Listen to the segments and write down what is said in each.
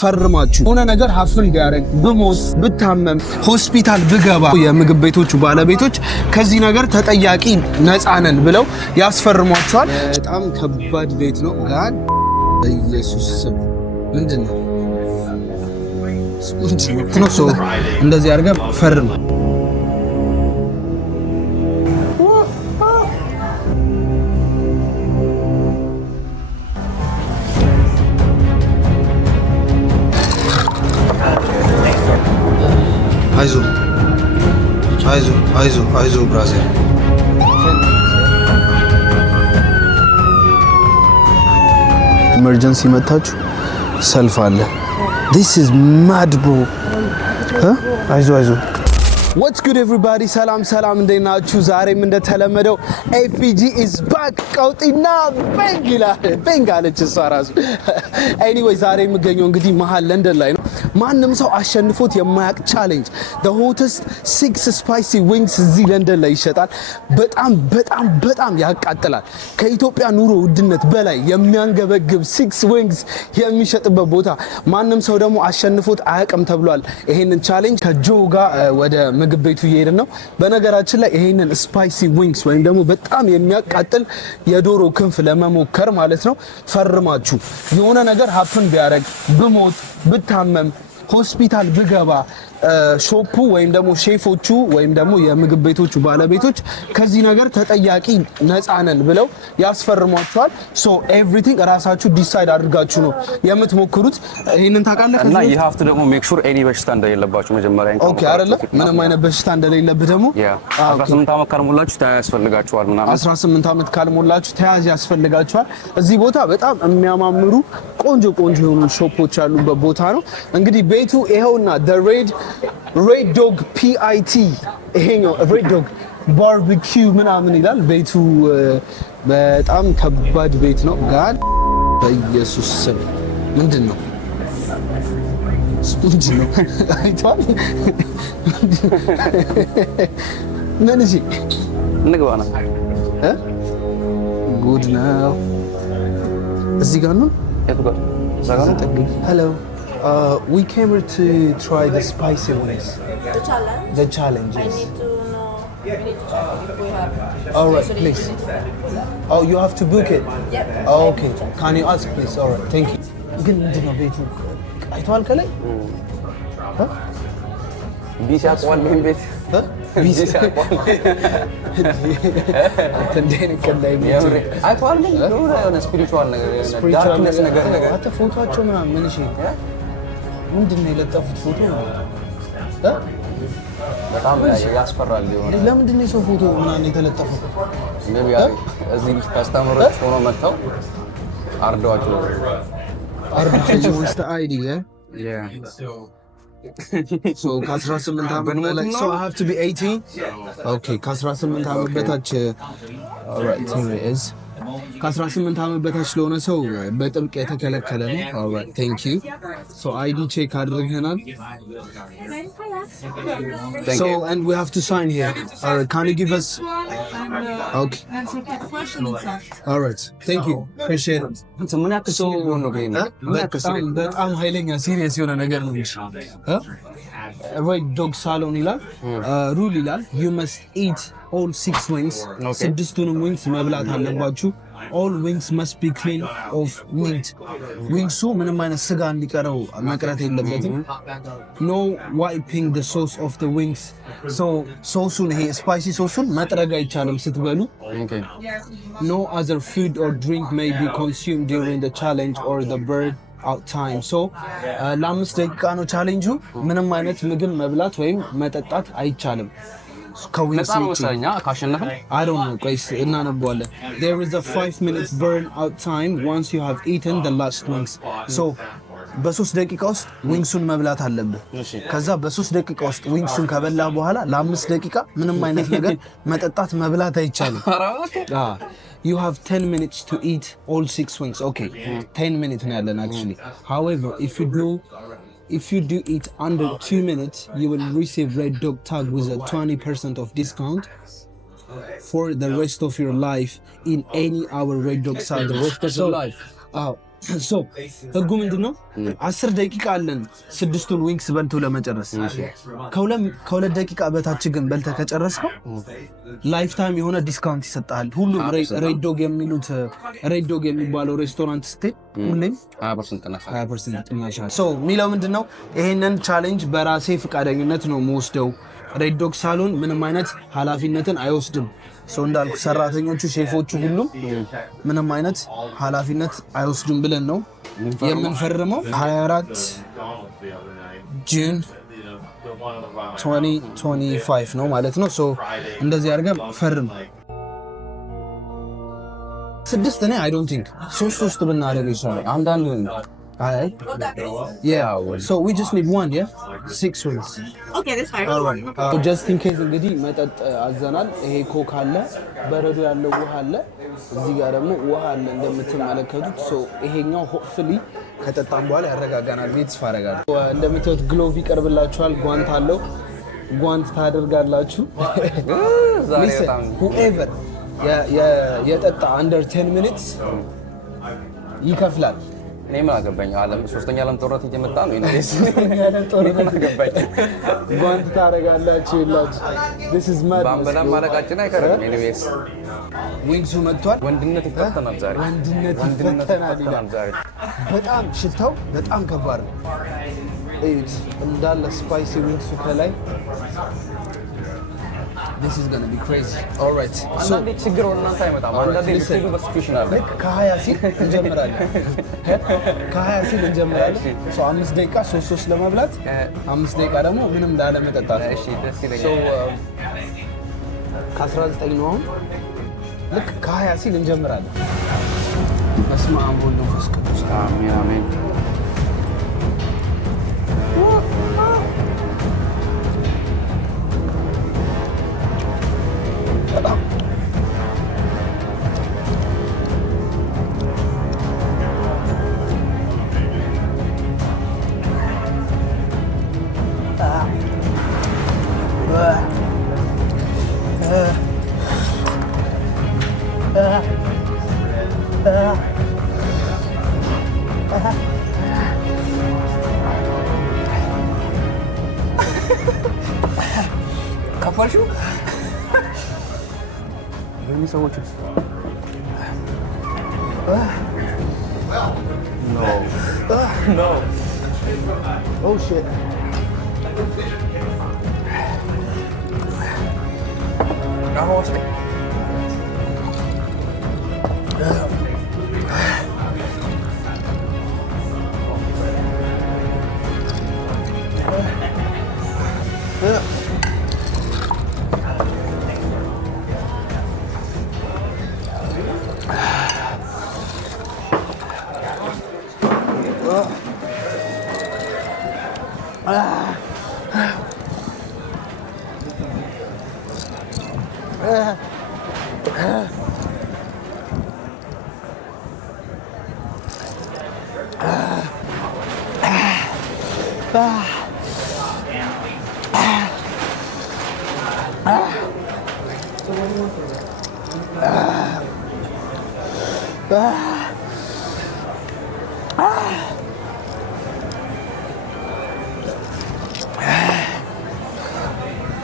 ፈርማችሁ ሆነ ነገር ሀፍን ቢያደርግ ብሞት ብታመም ሆስፒታል ብገባ የምግብ ቤቶቹ ባለቤቶች ከዚህ ነገር ተጠያቂ ነፃ ነን ብለው ያስፈርሟቸዋል። በጣም ከባድ ቤት ነው። ጋድ በኢየሱስ ስም ምንድነው እንደዚህ አድርገህ ፈርም። አይዞ ብራዘር ኢመርጀንሲ መታችሁ ሰልፍ አለ። This is mad bro. አይዞ What's good everybody? ሰላም እንዴት ናችሁ? ዛሬም እንደተለመደው ኤፍጂ is back ቀውጢና ቤንግ አለች እሷ ራሱ። Anyway ዛሬ የምገኘው እንግዲህ መሀል ለንደን ላይ ነው። ማንም ሰው አሸንፎት የማያቅ ቻሌንጅ the hottest 6 spicy wings እዚህ ለንደን ላይ ይሸጣል። በጣም ያቃጥላል። ከኢትዮጵያ ኑሮ ውድነት በላይ የሚያንገበግብ 6 wings የሚሸጥበት ቦታ ማንም ሰው ደግሞ አሸንፎት አያቅም ተብሏል። ይሄንን ቻሌንጅ ከጆ ጋር ወደ ምግብ ቤቱ እየሄድን ነው። በነገራችን ላይ ይሄንን ስፓይሲ ዊንግስ ወይም ደግሞ በጣም የሚያቃጥል የዶሮ ክንፍ ለመሞከር ማለት ነው ፈርማችሁ የሆነ ነገር ሀፕን ቢያደርግ ብሞት ብታመም ሆስፒታል ብገባ ሾፑ ወይም ደግሞ ሼፎቹ ወይም ደግሞ የምግብ ቤቶቹ ባለቤቶች ከዚህ ነገር ተጠያቂ ነፃ ነን ብለው ያስፈርሟቸዋል። ሶ ኤቭሪቲንግ ራሳችሁ ዲሳይድ አድርጋችሁ ነው የምትሞክሩት። ይሄንን ታውቃለህ እና you have to ደግሞ make sure any በሽታ እንደሌለባችሁ መጀመሪያ ኦኬ አይደለ? ምንም አይነት በሽታ እንደሌለብህ ደግሞ 18 ዓመት ካልሞላችሁ ተያዥ ያስፈልጋችኋል ምናምን 18 ዓመት ካልሞላችሁ ተያዥ ያስፈልጋችኋል። እዚህ ቦታ በጣም የሚያማምሩ ቆንጆ የሆኑ ሾፖች ያሉበት ቦታ ነው። እንግዲህ ቤቱ ይሄውና the ሬድ ዶግ PIT ይሄኛው ሬድ ዶግ ባርቢኪው ምናምን ይላል ቤቱ። በጣም ከባድ ቤት ነው። ጋድ በኢየሱስ ስም ምንድነው አይቷል። ምን እሺ እንግባና ጉድ ነው። እዚህ ጋር ነው Hello. We came here to try the spicy wings. The challenge. I need to know. We need to check if we have. All right, please. Oh, you have to book it. Yep. Oh, okay. Can you ask, please? All right, thank you. ግን ምንድነው ቤቱ አይቷል ከላይ ቢስ ያቋል ምን ቤት ቢስ ያቋል እንደኔ ከላይ አይቷል ግን የሆነ ስፒሪቹዋል ነገር ዳርክነስ ነገር አተ ፎቶአቸው ምናምን ምን እሺ ምንድነው የለጠፉት ፎቶ ነው በጣም ያስፈራል። ይሆነ ለምንድን ነው የሰው ፎቶ ምናምን የተለጠፈው? ሜቢ እዚህ ካስተመሮች ሆኖ መጣው አርደዋቸው what's the idea? Yeah. So ከ18 ዓመት በላይ so I have to be 18? Okay, ከ18 ዓመት በታች all right, here it is. ከ18 ዓመት በታች ለሆነ ሰው በጥብቅ የተከለከለ ነው። all right, thank you. So ID check አድርገናል. So and we have to sign here. All right, can you give us okay. All right, thank you. Appreciate it. ምን ያክል ሰው ነው ግን በጣም ኃይለኛ ሲሪየስ የሆነ ነገር ነው። ሬድ ዶግ ሳሎን ይላል ሩል ይላል you must eat all 6 wings. ስድስቱንም ዊንግስ መብላት አለባችሁ። all wings must be clean of meat. ዊንግሱ ምንም አይነት ስጋ እንዲቀረው መቅረት የለበትም። no wiping the sauce of the wings. so ሶሱን ይሄ ስፓይሲ ሶሱን መጥረግ አይቻልም ስትበሉ። no other food or drink may be consumed during the challenge or the bird out time. so ለ5 ደቂቃ ነው ቻሌንጁ። ምንም አይነት ምግብ መብላት ወይም መጠጣት አይቻልም። ከዊንግስኛ ካሸነፈ I don't know guys እናነባዋለን። there is a 5 minutes burn out time once you have eaten the last wings. so በ3 ደቂቃ ውስጥ ዊንግሱን መብላት አለብህ። ከዛ በ3 ደቂቃ ውስጥ ዊንግሱን ከበላ በኋላ ለ5 ደቂቃ ምንም አይነት ነገር መጠጣት መብላት አይቻልም። You have 10 minutes to eat all 6 wings. Okay, 10 minutes ነው ያለን actually. However, if you do it under 2 minutes, you will receive Red Dog tag with a 20% of discount for the rest of your life in any our Red Dog tag. The rest of your life? ሶ ህጉ ምንድነው? 10 ደቂቃ አለን ስድስቱን ዊንግስ በልቶ ለመጨረስ። ከሁለት ደቂቃ በታች ግን በልተህ ከጨረስከው ላይፍ ታይም የሆነ ዲስካውንት ይሰጣል። ሁሉም ሬድ ዶግ የሚሉት ሬድ ዶግ የሚባለው ሬስቶራንት ስትሄድ ሁሌም 20% ቅናሽ አለ። ሶ ሚለው ምንድነው? ይሄንን ቻሌንጅ በራሴ ፍቃደኝነት ነው የምወስደው። ሬድ ዶግ ሳሎን ምንም አይነት ኃላፊነትን አይወስድም። ሰው እንዳልኩ ሰራተኞቹ ሼፎቹ ሁሉም ምንም አይነት ኃላፊነት አይወስዱም ብለን ነው የምንፈርመው። 24 ጁን 2025 ነው ማለት ነው። ሶ እንደዚህ አድርገን ፈርም። 6 እኔ አይ ዶንት ቲንክ 3 ብናደርግ ይችላል። አንዳንድ አይ so we just need one, yeah, 6 wings. Okay, that's fine. just in case እንግዲህ መጠጥ አዘናል። ይሄ ኮክ አለ፣ በረዶ ያለው ውሃ አለ፣ እዚህ ጋር ደግሞ ውሃ አለ እንደምትመለከቱት። so ይሄኛው hopefully ከጠጣም በኋላ ያረጋጋናል ብዬ ተስፋ አደርጋለሁ። እንደምታዩት ግሎቭ ይቀርብላችኋል፣ ጓንት አለው፣ ጓንት ታደርጋላችሁ። whoever የጠጣ under 10 minutes ይከፍላል። እኔ ምን አገባኝ? ሶስተኛ ዓለም ጦርነት እየመጣ ነው። ሶስተኛ ዓለም ጦርነት አገባኝ። ጓንት ታደርጋላችሁ ይላችሁ። this is mad። ባምበላም ማለቃችን አይቀርም። ኤኒዌይስ ዊንግሱ መጥቷል። ወንድነት ይፈተናል ዛሬ። ወንድነት ይፈተናል ዛሬ። በጣም ሽታው በጣም ከባድ ነው። እዩት እንዳለ ስፓይሲ ዊንግሱ ከላይ this is going to be crazy. all right so ችግር እናንተ አይመጣም። አንዳንዴ ልትሄዱ በሲቹዌሽን አለ። ከ20 ሲል እንጀምራለን። ከ20 ሲል እንጀምራለን። so 5 ደቂቃ 3 ለመብላት 5 ደቂቃ ደግሞ ምንም ላለመጠጣት። እሺ ደስ ይለኛል። so ከ19 ነው። ልክ ከ20 ሲል እንጀምራለን። በስመ አብ ወወልድ ወመንፈስ ቅዱስ አሜን አሜን። ከፋሹ ምን ሰዎች no oh shit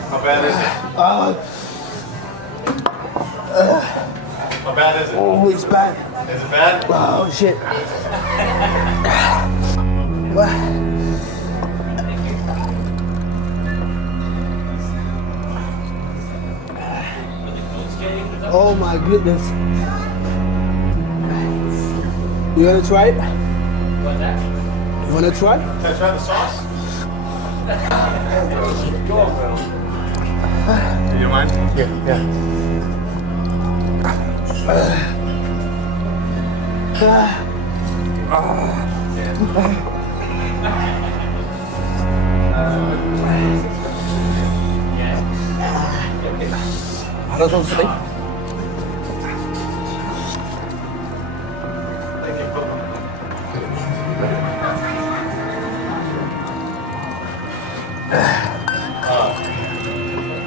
How bad is it? How bad is it? Oh, it's bad. Is it bad? Oh shit. Oh my goodness. You wanna try it? What's that? You wanna try? Can I try the sauce? Do you mind? Yeah.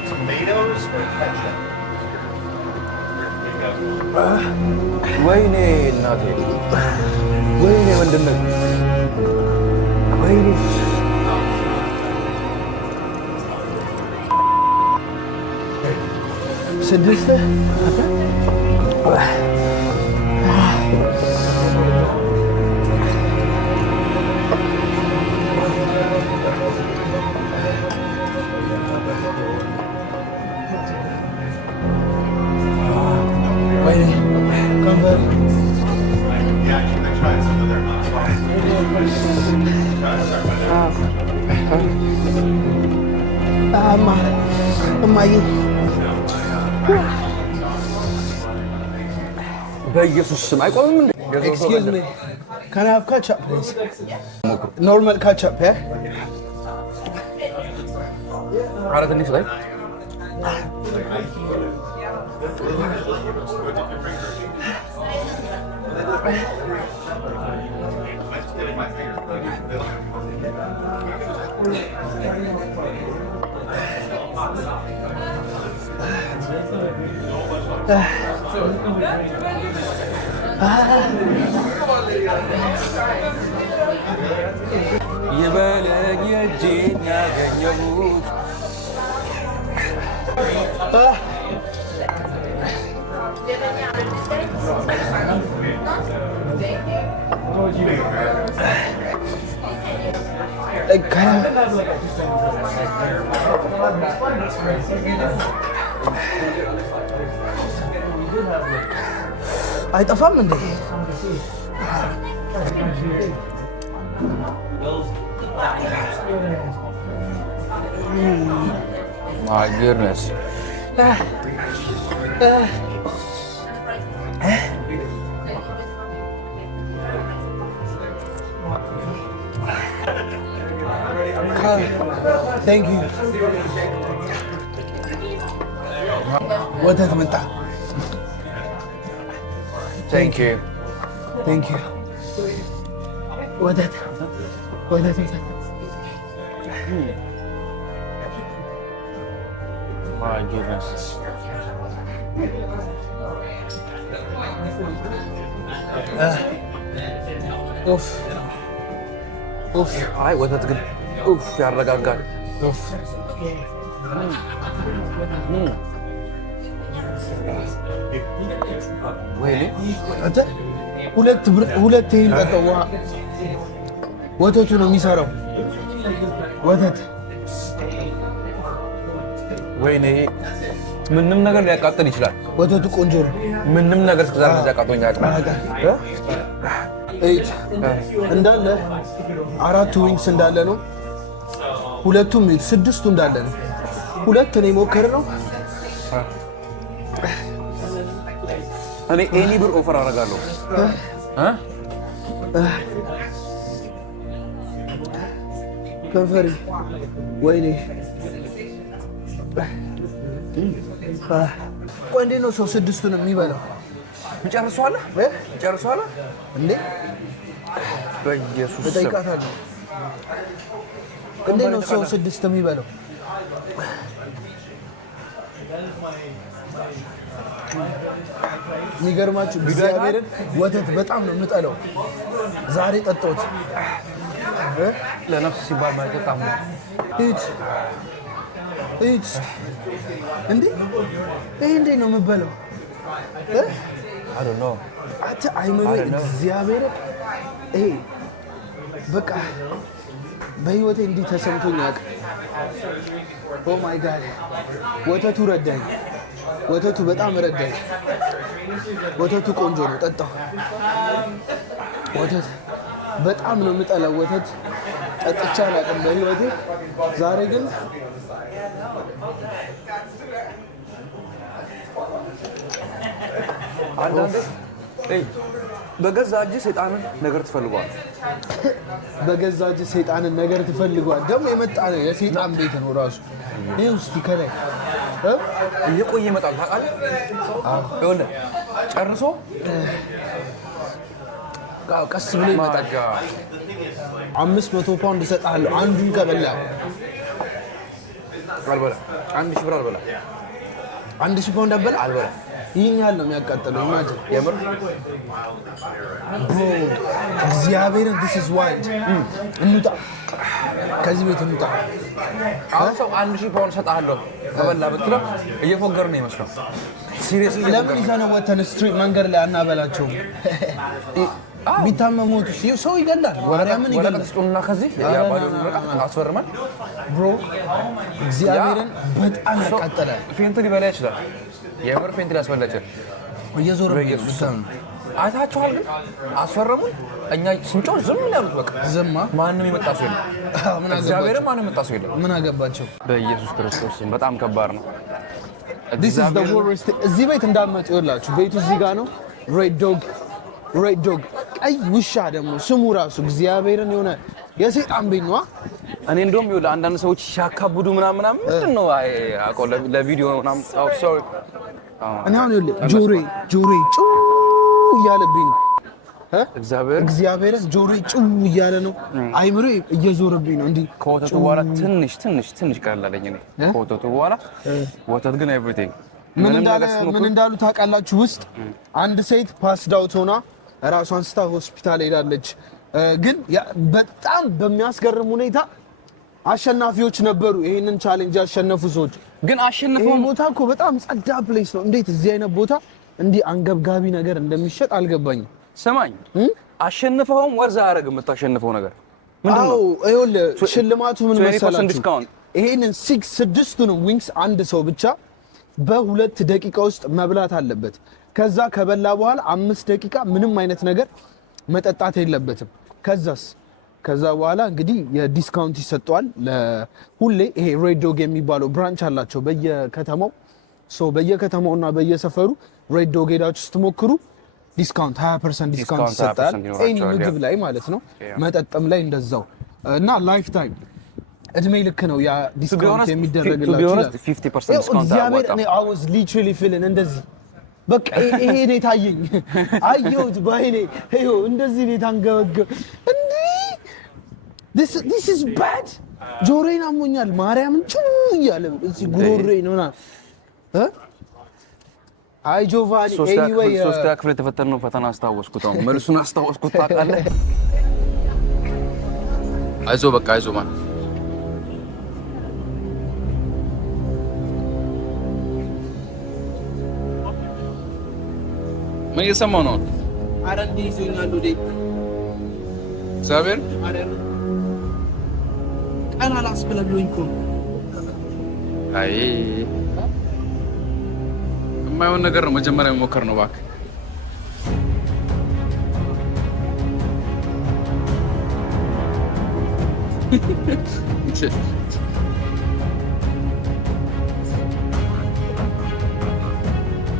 Tomatoes or ketchup? Here you go. ወይኔ እናቴ ወይኔ ወንድም ወይኔ ስድስት Yeah, I tried some of their እማዬ በኢየሱስ ስም አይቆምም እንዴ? Excuse me. Can I have ketchup, please? Normal ketchup, yeah? ኧረ ትንሽ ላይ ይበለኝ የእጄን ያገኘሁት አይጠፋም እንዴ? My goodness. Thank you. ወተት መጣ። Thank you. Thank you. ወተት ወተት ወተት My goodness. ኡፍ ኡፍ አይ ወተት ግን ኡፍ ያረጋጋል። ኡፍ ወይኔ አንተ ሁለት ይሄን ጠጣው። ውሃ ወተቱ ነው የሚሰራው። ወተት ወይኔ ምንም ነገር ሊያቃጥል ይችላል። ወተቱ ቆንጆ ነው። ምንም ነገር እስከዛሬ እንደዚህ አቃጥሎኝ አያውቅም። እይት እንዳለ አራቱ ዊንግስ እንዳለ ነው። ሁለቱም ስድስቱ እንዳለ ነው። ሁለት ነው የሞከርነው። እኔ ኤኒ ብር ኦፈር አደርጋለሁ። ከንፈሪ ወይኔ ቆይ እንዴት ነው ሰው ስድስቱን የሚበላው? ይጨርሰዋል ይጨርሰዋል እንዴ? በኢየሱስ ስም እጠይቃታለሁ። እንዴት ነው ሰው ስድስት የሚበላው? የሚገርማችሁ እግዚአብሔርን ወተት በጣም ነው የምጠላው። ዛሬ ጠጣሁት። ለነፍስ ሲባል ማይጠጣም ነው። እት እንዴ ይሄ እንዴት ነው የምበላው? I don't know. አተ አይምሮ እግዚአብሔር ይሄ በቃ በህይወቴ እንዲህ ተሰምቶኝ አያውቅም። ኦ ማይ ጋድ ወተቱ ረዳኝ። ወተቱ በጣም ረዳኝ። ወተቱ ቆንጆ ነው፣ ጠጣሁ። ወተት በጣም ነው የምጠላው። ወተት ጠጥቼ አላውቅም በህይወቴ። ዛሬ ግን አንዳንዴ በገዛ እጅ ሰይጣንን ነገር ትፈልጓል። በገዛ እጅ ሰይጣንን ነገር ትፈልጓል። ደግሞ የመጣ ነው የሰይጣን ቤት ነው ራሱ። ይሄ ውስጥ ከላይ እየቆየ ይመጣል ታውቃለህ። ይኸውልህ ጨርሶ ቀስ ብሎ ይመጣል። 500 ፓውንድ እሰጥሃለሁ አንዱን ከበላ። አልበላ 1000 ብር አልበላ 1000 ፓውንድ አበላ አልበላ ይሄን ያህል ነው የሚያቃጥለው። ኢማጂን የምር ብሮ እግዚአብሔርን this is wild እንውጣ ከዚህ ቤት እንውጣ። አሁን ሰው 1000 ፓውንድ ሰጣለሁ ከበላ ብትለው እየፎገር ነው ይመስለው። ሲሪየስሊ ለምን ይዘነው ወተን ስትሪት መንገድ ላይ አናበላቸውም? ቢታመሙት ሰው ይገላል። ወራምን ይገላል። ወራስጡና ከዚህ ያባሉን ወራስ አስፈርማል ብሮ እግዚአብሔርን በጣም ያቃጠላል። ፌንት ሊበላ ይችላል። የምር ፌንት ሊያስበላ ይችላል። እየዞረብኝ ነው። አይታችኋል ግን አስፈረሙን። እኛ ስንጮህ ዝም ያሉት በቃ ዝም። ማንም የመጣ ሰው የለም። እግዚአብሔርን ማንም የመጣ ሰው የለም። ምን አገባቸው? በኢየሱስ ክርስቶስ በጣም ከባድ ነው። This is the worst. እዚህ ቤት እንዳትመጡ ይላችሁ። ቤቱ እዚህ ጋር ነው። ሬድ ዶግ ቀይ ውሻ ደግሞ ስሙ ራሱ እግዚአብሔርን የሆነ የሰይጣን ቤት ነው። እኔ እንደውም ይኸውልህ አንዳንድ ሰዎች ሲያካብዱ ምናምን ምንድነው አቆ ለቪዲዮ ምናምን ሶሪ እኔ አሁን ይኸውልህ ጆሮዬ ጩ እያለብኝ ነው። እግዚአብሔርን ጆሮዬ ጩ እያለ ነው። አይምሮዬ እየዞረብኝ ነው። እንዲህ ከወተቱ በኋላ ትንሽ ቀላለኝ እኔ ከወተቱ በኋላ ወተት ግን ኤቭሪቲንግ ምን እንዳሉ ታውቃላችሁ? ውስጥ አንድ ሴት ፓስድ አውት ሆና ራሷን ስታ ሆስፒታል ሄዳለች። ግን በጣም በሚያስገርም ሁኔታ አሸናፊዎች ነበሩ። ይሄንን ቻሌንጅ ያሸነፉ ሰዎች ግን አሸነፈው። ቦታ እኮ በጣም ጸዳ ፕሌስ ነው። እንዴት እዚህ አይነት ቦታ እንዲህ አንገብጋቢ ነገር እንደሚሸጥ አልገባኝም። ሰማኝ አሸነፈውም ወርዛ አረግ የምታሸንፈው ነገር ምንድነው? ይኸውልህ ሽልማቱ ምን መሰላችሁ? ይሄንን 6ቱንም ዊንግስ አንድ ሰው ብቻ በ2 ደቂቃ ውስጥ መብላት አለበት። ከዛ ከበላ በኋላ 5 ደቂቃ ምንም አይነት ነገር መጠጣት የለበትም። ከዛ በኋላ እንግዲህ የዲስካውንት ይሰጠዋል። ለሁሌ ይሄ ሬድ ዶግ የሚባለው ብራንች አላቸው በየከተማው። በየከተማውና በየሰፈሩ ሬድ ዶግ ሄዳችሁ ስትሞክሩ ዲስካውንት 20% ዲስካውንት ይሰጣል። ኤኒ ምግብ ላይ ማለት ነው። መጠጥም ላይ እንደዛው እና ላይፍ ታይም እድሜ ልክ ነው ያ ዲስካውንት የሚደረግላችሁ። 50% ዲስካውንት እኔ I was literally feeling እንደዚህ በቃ ይሄ ነው ታየኝ። አየሁት ባይኔ ይሄው እንደዚህ ነው ታንገበገብ እንዴ this is bad። ጆሮዬን አሞኛል። ማርያምን ጩ እያለ እዚህ ጉሮሮዬን ሆና አይ ጆቫኒ ኤኒዌይ ሶስት ክፍል የተፈተነው ፈተና አስታወስኩት። አሁን መልሱን አስታወስኩት። ታውቃለህ? አይዞህ በቃ አይዞህ ማን ምን እየሰማሁ ነው? ኧረ እንዲህ ይዞኛል ወዴ እግዚአብሔር ቀን አላስብለብሎኝ እኮ አይ የማይሆን ነገር ነው። መጀመሪያ መሞከር ነው እባክህ።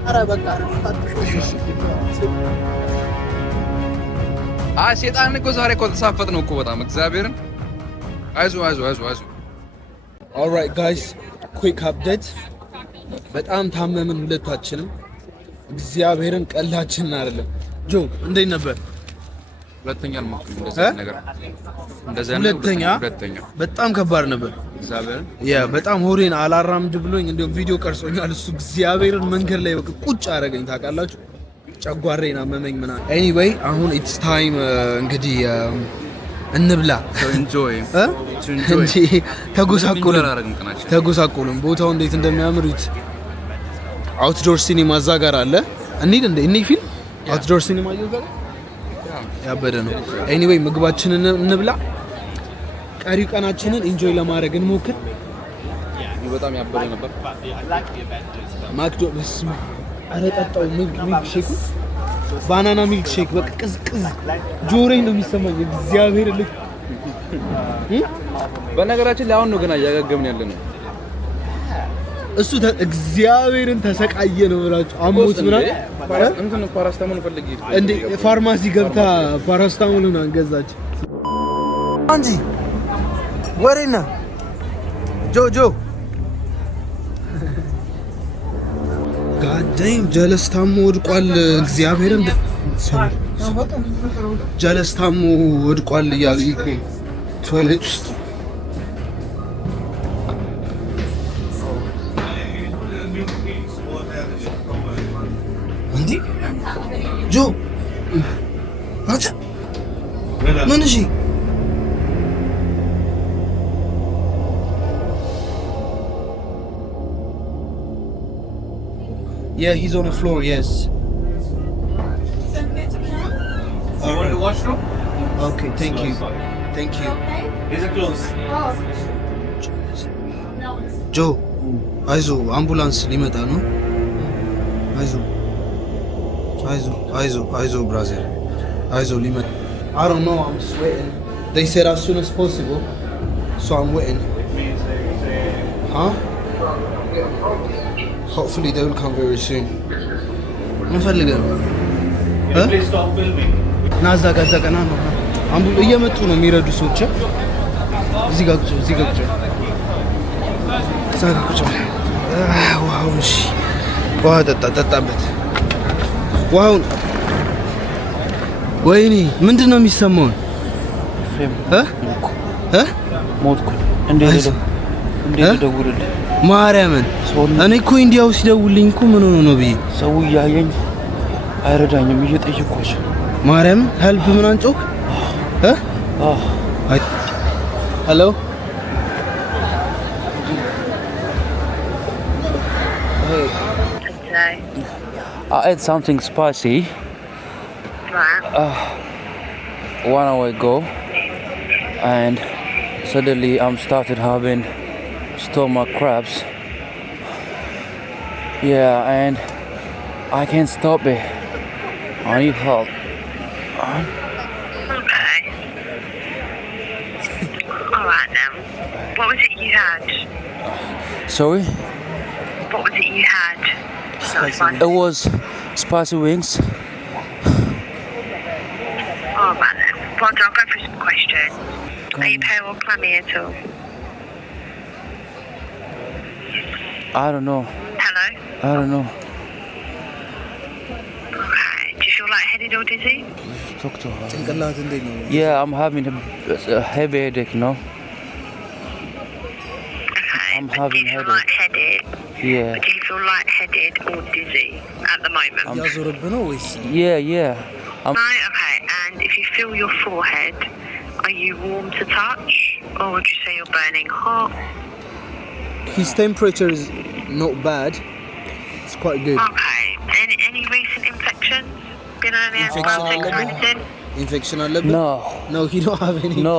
ኧረ በቃ ሴጣን እኮ ዛሬ እኮ ተሳፈጥነው እኮ በጣም እግዚአብሔርን። አይዞህ ኦልራይት ጋይስ ኩዊክ አፕዴት። በጣም ታመምን ሁለታችንም። እግዚአብሔርን ቀላችንን አይደለም። ጆ እንዴት ነበር? ሁለተኛ አልሞክርም እንደዚህ ነገር ሁለተኛ በጣም ከባድ ነበር። እግዚአብሔርን በጣም ሆሬን አላራምድ ብሎኝ እንደውም ቪዲዮ ቀርጾኛል እሱ። እግዚአብሔርን መንገድ ላይ በቃ ቁጭ አደረገኝ ታውቃላችሁ። ጨጓራዬን አመመኝ ምናምን። ኤኒዌይ አሁን ኢትስ ታይም እንግዲህ እንብላ። ኢንጆይ ተጎሳቆሉን። ቦታው እንዴት እንደሚያምር ይት አውትዶር ሲኒማ እዛ ጋር አለ። እንሂድ እንዴ ፊልም አውትዶር ሲኒማ እየወጣ ያበደ ነው። ኤኒዌይ ምግባችንን እንብላ። ቀሪው ቀናችንን ኢንጆይ ለማድረግ እንሞክር። በጣም ያበደ ነበር። ማክዶ በስመ አረ ጠጣው ሚልክ ሼክ ባናና ሚልክ ሼክ በቃ ቅዝቅዝ ጆሮዬ ነው የሚሰማኝ። እግዚአብሔር ልክ በነገራችን ላይ አሁን ነው ገና እያገገምን ያለ ነው። እሱ እግዚአብሔርን ተሰቃየ ነው ብላችሁ አሞት ምናምን እንትን ፓራስታሞል ፈልጊ እንዴ ፋርማሲ ገብታ ፓራስታሞልን አንገዛች አንጂ ወሬና ጆ ጋዳይም ጀለስታሞ ወድቋል። እግዚአብሔርን ጀለስታሞ ወድቋል እያሉ ቶይሌት ውስጥ አንተ ምን እሺ Yeah, he's on the floor, yes. You want the washroom? Okay, thank you. Thank you. Is it closed? Joe, አይዞህ አምቡላንስ ሊመጣ ነው። አይዞህ ብራዘር አይዞህ ሊመጣ I don't know, I'm just waiting. They said as soon as possible, so I'm waiting. Huh? Hopefully they will come very soon. ምን ፈልገህ ነው? Please stop filming. ና እዛ ጋር ና እየመጡ ነው የሚረዱ ሰዎች። እዚህ ጋር ቁጭ እዛ ጋር ቁጭ ውሃውን እሺ ውሃ ጠጣበት ውሃውን ወይኔ ምንድን ነው የሚሰማውን ሞትኩኝ እንዴት ልደውልልህ ማርያምን እኔ እኮ እንዲያው ሲደውልኝ እኮ ምን ሆኖ ነው ብዬ ሰው እያየኝ አይረዳኝም እየጠየኳቸው ማርያምን ሄልፕ ምን አንጮክ ሄሎ I ate something spicy Right. 1 hour ago and suddenly I'm started having stomach cramps. Yeah, and I can't stop it. I need help. Okay. Alright then. What was it you had? Sorry? What was it you had? It was spicy wings. Alright then. Well, I'll go through some questions. Are you pale or clammy at all? I don't know. Hello? I don't know. Okay. Do you feel lightheaded or dizzy? Talk to her. ጭንቅላት እንዴት ነው Yeah, I'm having a heavy headache, no? Okay. I'm but having do you feel headache. lightheaded? Yeah. Do you feel lightheaded or dizzy at the moment? ያዞርብህ ነው ወይስ Yeah. Right, okay. And if you feel your forehead, are you warm to touch? Or would you say you're burning hot? his temperature is not bad. It's quite good. Okay. Any recent infections? Been on the Infection antibiotics or level? anything? Infection አለብህ? No. No, he don't have any. No.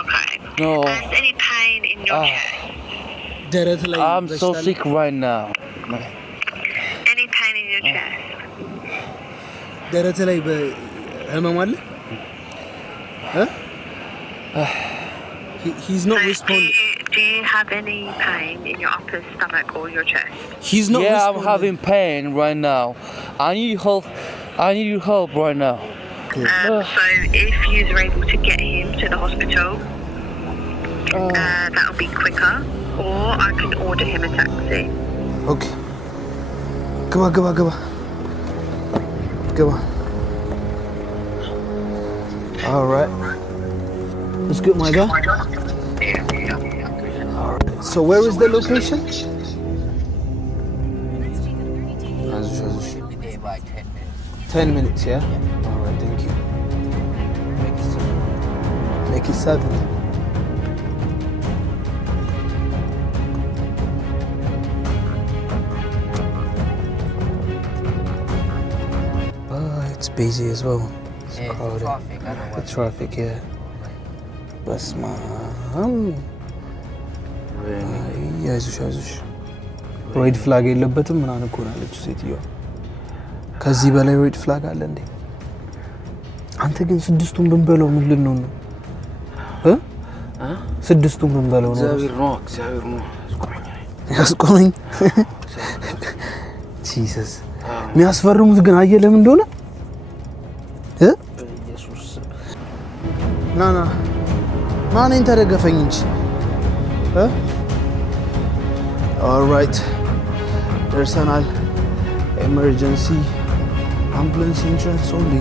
Okay. No. And any pain in your chest? ደረት ላይ I'm so በሽታ አለ? sick right now. Any pain in your chest? ደረት ላይ ህመም አለ? He's not So responding. do you have any pain in your upper stomach or your chest? He's not Yeah, I'm responding. having pain right now. I need help. I need your help right now. So if you're able to get him to the hospital, that'll be quicker. Or I can order him a taxi. Okay. ግባ. All right. Let's get my guy. All right. So where is the location? Azush. 10 minutes, yeah? All right, thank you. Make it 7. It's busy as well. It's crowded. The traffic, yeah. በስመ አብ አይዞሽ ሬድ ፍላግ የለበትም ምናምን እኮ ነው ያለችው ሴትዮዋ። ከዚህ በላይ ሬድ ፍላግ አለ እንዴ? አንተ ግን ስድስቱን ብንበለው ምን ልንሆን ነው? ስድስቱን ብንበለው ነው እግዚአብሔር ነው ያስቆመኝ። ጂሰስ የሚያስፈርሙት ግን አየህ ለምን እንደሆነ ኢየሱስ ና ማንን ተደገፈኝ እንጂ ኦልራይት ደርሰናል። ኤመርጀንሲ አምቡላንስ ኢንሹራንስ ኦንሊ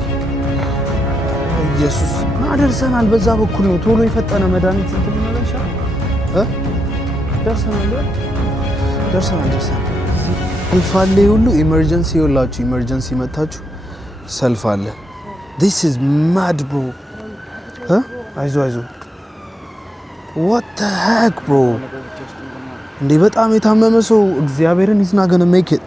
ኢየሱስ ና ደርሰናል። በዛ በኩል ነው ቶሎ የፈጠነ መድኃኒት እንትን ይመለሻ ደርሰናል። ሰልፍ አለ ሁሉ ኢመርጀንሲ ይኸውላችሁ ኢመርጀንሲ መታችሁ ሰልፍ አለ This is mad, bro. Huh? አይዞህ What the heck, bro? እንዴ በጣም የታመመ ሰው እግዚአብሔርን he's not gonna make it.